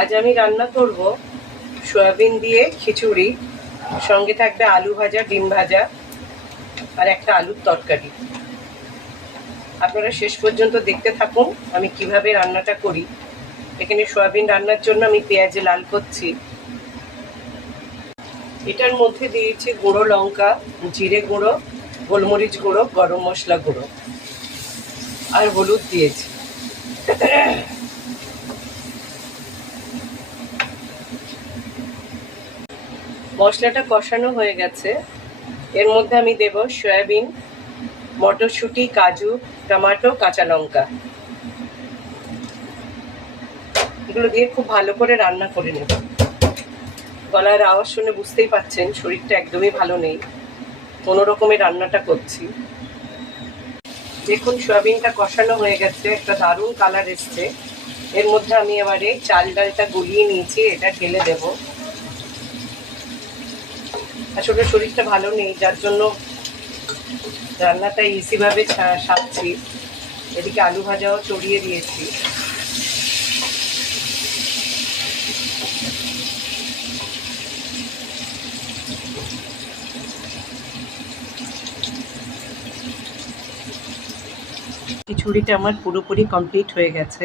আজ আমি রান্না করব সয়াবিন দিয়ে খিচুড়ি, সঙ্গে থাকবে আলু ভাজা, ডিম ভাজা আর একটা আলুর তরকারি। আপনারা শেষ পর্যন্ত দেখতে থাকুন আমি কিভাবে রান্নাটা করি। এখানে সয়াবিন রান্নার জন্য আমি পেঁয়াজে লাল করছি। এটার মধ্যে দিয়েছি গুঁড়ো লঙ্কা, জিরে গুঁড়ো, গোলমরিচ গুঁড়ো, গরম মশলা গুঁড়ো আর হলুদ দিয়েছি। মশলাটা কষানো হয়ে গেছে। এর মধ্যে আমি দেব সয়াবিন, মটরশুঁটি, কাজু, টমেটো, কাঁচা লঙ্কা। এগুলো দিয়ে খুব ভালো করে রান্না করে নেব। গলার আওয়াজ শুনে বুঝতেই পাচ্ছেন শরীরটা একদমই ভালো নেই, কোনো রকমের রান্নাটা করছি। দেখুন সয়াবিনটা কষানো হয়ে গেছে, একটা দারুণ কালার এসছে। এর মধ্যে আমি এবারে চাল ডালটা গলিয়ে নিয়েছি, এটা ঢেলে দেব। আসলে শরীরটা ভালো নেই, যার জন্য রান্নাটা ইজিভাবে সারছি। এদিকে আলু ভাজাও চড়িয়ে দিয়েছি। খিচুড়িটা আমার পুরোপুরি কমপ্লিট হয়ে গেছে।